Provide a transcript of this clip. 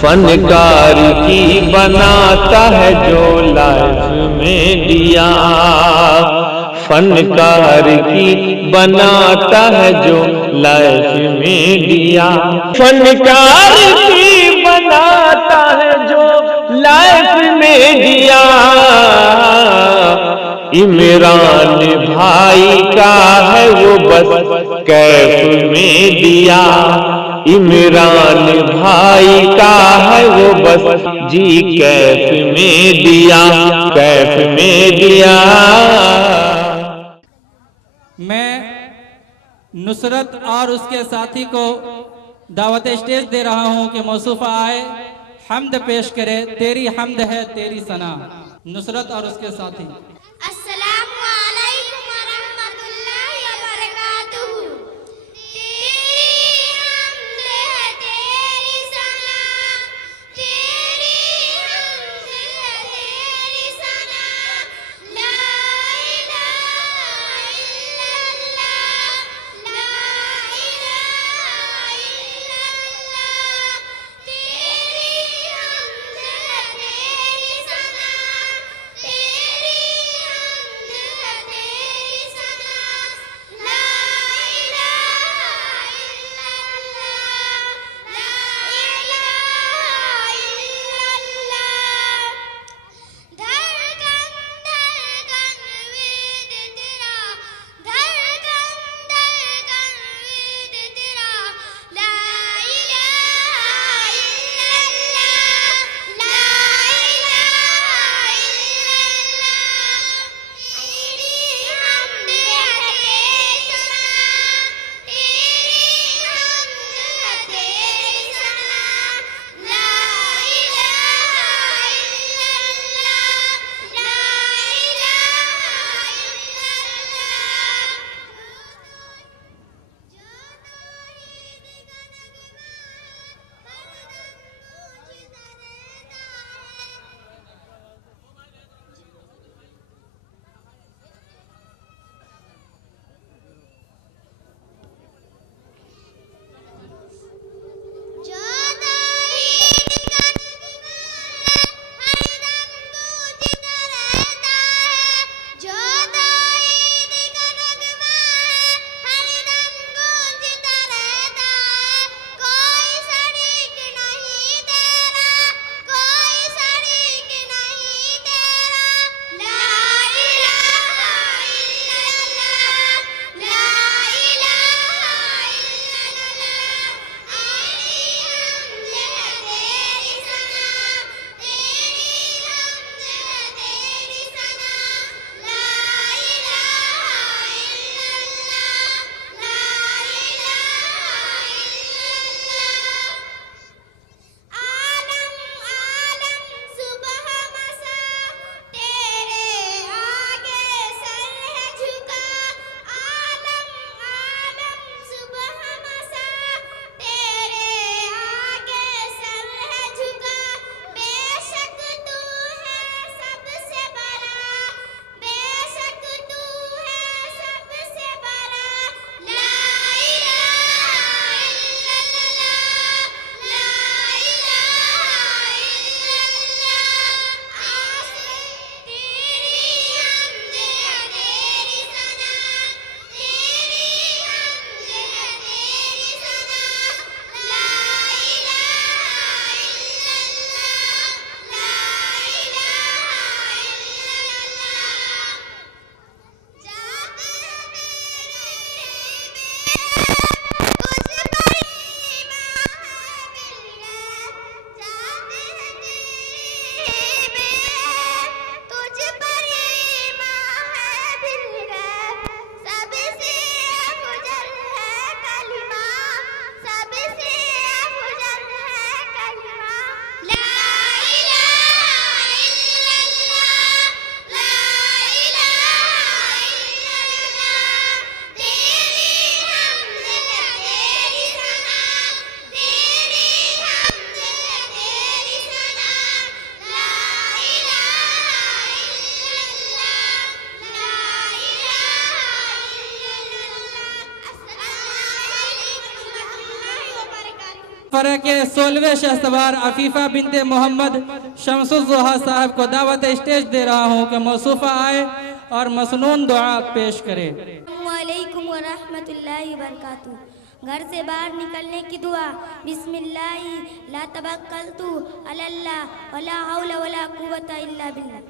फनकार की बनाता है जो लाइफ में दिया, फनकार की बनाता है जो लाइफ में दिया, फनकार की बनाता है जो लाइफ में दिया। इमरान भाई का है वो बस कैफ में दिया, इमरान भाई का है वो बस जी कैफ में दिया, कैफ में दिया। मैं नुसरत और उसके साथी को दावत स्टेज दे रहा हूं कि मौसूफा आए, हम्द पेश करे। तेरी हम्द है तेरी सना। नुसरत और उसके साथी। अस्सलामु अलैकुम व रहमतुल्लाहि व बरकातुहू। तेरी हम्द है तेरी सना, तेरी हम्द है तेरी सना, ला इलाहा इल्लल्लाह, ला इलाहा इल्लल्लाह। तेरी हम्द है तेरी सना, तेरी फरा के 16वें शहसवार अफीफा बिनते मोहम्मद शमसुज़्ज़ोहा साहब को दावत स्टेज दे रहा हूँ कि मौसूफ़ा आए और मसनून दुआ पेश करे। अस्सलामुअलैकुम व रहमतुल्लाहि व बरकातुहू। घर से बाहर निकलने की दुआ। बिस्मिल्लाह ला तवक्कलतु अलल्लाह वला हौला वला कुव्वता इल्ला बिल्लाह।